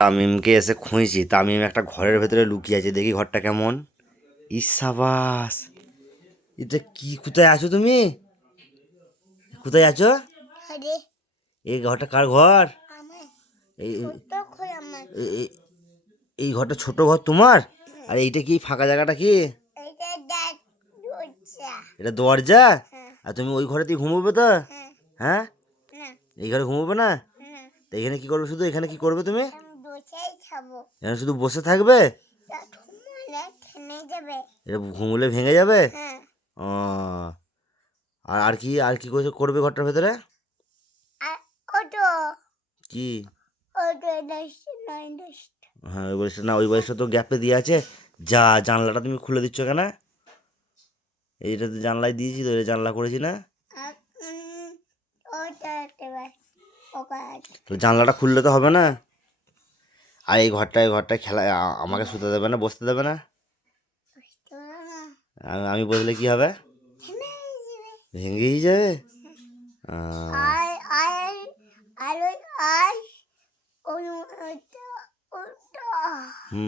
তামিমকে এসে খুঁজছি, তামিম একটা ঘরের ভেতরে লুকিয়ে আছে, দেখি ঘরটা কেমন। ইসাবাস, এটা কি, কোথায় আছো তুমি? কোথায় আছো? এই ঘরটা কার ঘর? এই এই- এই ঘরটা ছোট ঘর তোমার? আর এইটা কি ফাঁকা জায়গাটা কি? এটা দরজা? আর তুমি ওই ঘরেতেই ঘুমোবে তো? হ্যাঁ, এই ঘরে ঘুমোবে না? তো এখানে কি করবে, শুধু এখানে কি করবে তুমি? এখানে শুধু বসে থাকবে? এটা ঘুমুলে ভেঙে যাবে? ও, আর আর কি, আর কি করবে ঘরটার ভেতরে? কি? হ্যাঁ, ওই বয়সটা না, ওই বয়সটা তো গ্যাপে দিয়ে আছে। যা, জানলাটা তুমি খুলে দিচ্ছ কেন? এইটা তো জানলায় দিয়েছি তো, এটা জানলা করেছি না? তো জানলাটা খুললে তো হবে না। আর এই ঘরটায় খেলা, আমাকে শুতে দেবে না, বসতে দেবে না? আমি বসলে কি হবে? ভেঙেই যাবে।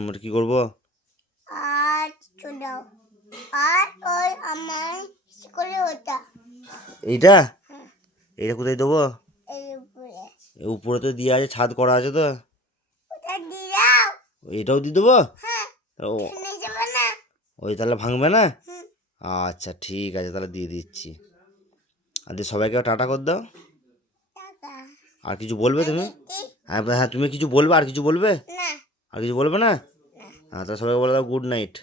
ওটা কি করবো? এইটা, এইটা কোথায় দেবো? উপরে তো দিয়ে আছে, ছাদ করা আছে তো। এটাও দিয়ে দেবো? ও, ওই তাহলে ভাঙবে না? আচ্ছা ঠিক আছে, তাহলে দিয়ে দিচ্ছি। আর দিয়ে সবাইকে টাটা করে দাও। আর কিছু বলবে তুমি? হ্যাঁ হ্যাঁ, তুমি কিছু বলবে, আর কিছু বলবে? আর কিছু বলবে না? হ্যাঁ, তাহলে সবাইকে বলে দাও গুড নাইট।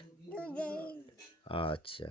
আচ্ছা।